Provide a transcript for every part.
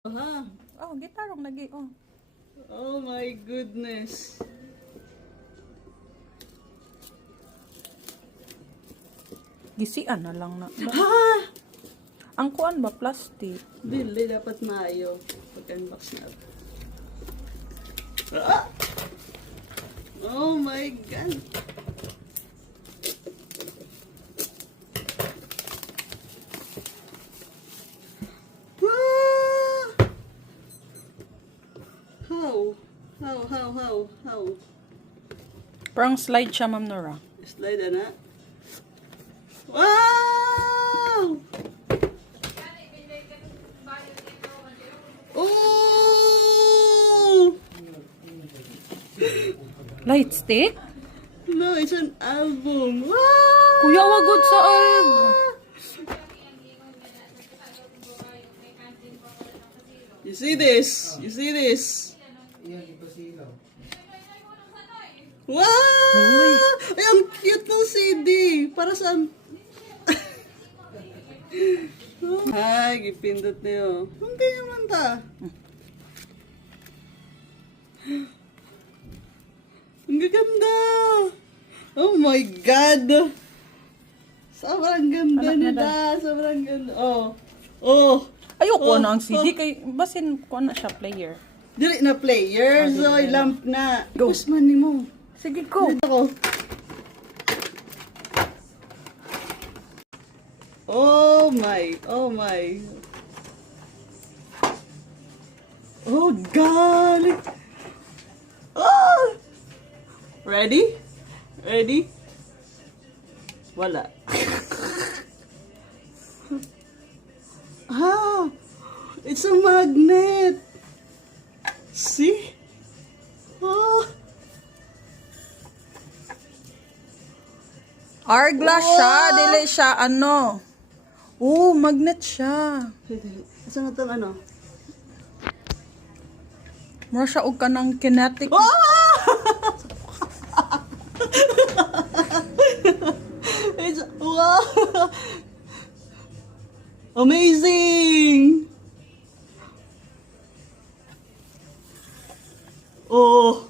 Ha? Oh, gitarong lagi. Oh. Oh my goodness. Gisian na lang na. Ha! Ang kuan ba plastic? Dili, dapat maayo. Pag-unbox na. Ah! Oh my God. Ah! How? Parang slide siya, Ma'am Nora. Slide na. Wow! Oh! Light stick? No, it's an album. Wow! Kuya, wagod sa alb. You see this? You see this? Wow! Ay, ang cute ng CD. Para saan? Ay, gipindot niyo. Ang ganyan man ta. Ang gaganda. Oh my God. Sobrang ganda nila. Sobrang ganda. Oh. Oh. Ayoko na ang CD. Kay, basin ko na siya player. Dili na player. So, lamp na. Go. Tapos man mo. Sige, go. Dito ko. Oh my. Oh my. Oh God. Oh. Ready? Ready? Wala. Ah, it's a magnet. See? Oh. Hourglass siya. Dili siya, ano. Oh, magnet siya. Saan na itong ano? Mura siya og kanang kinetic. Oh! It's, wow! Amazing! Oh!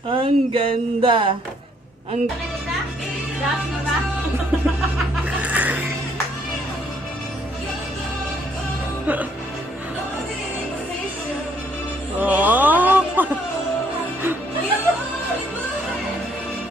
Ang ganda. Ang Oh!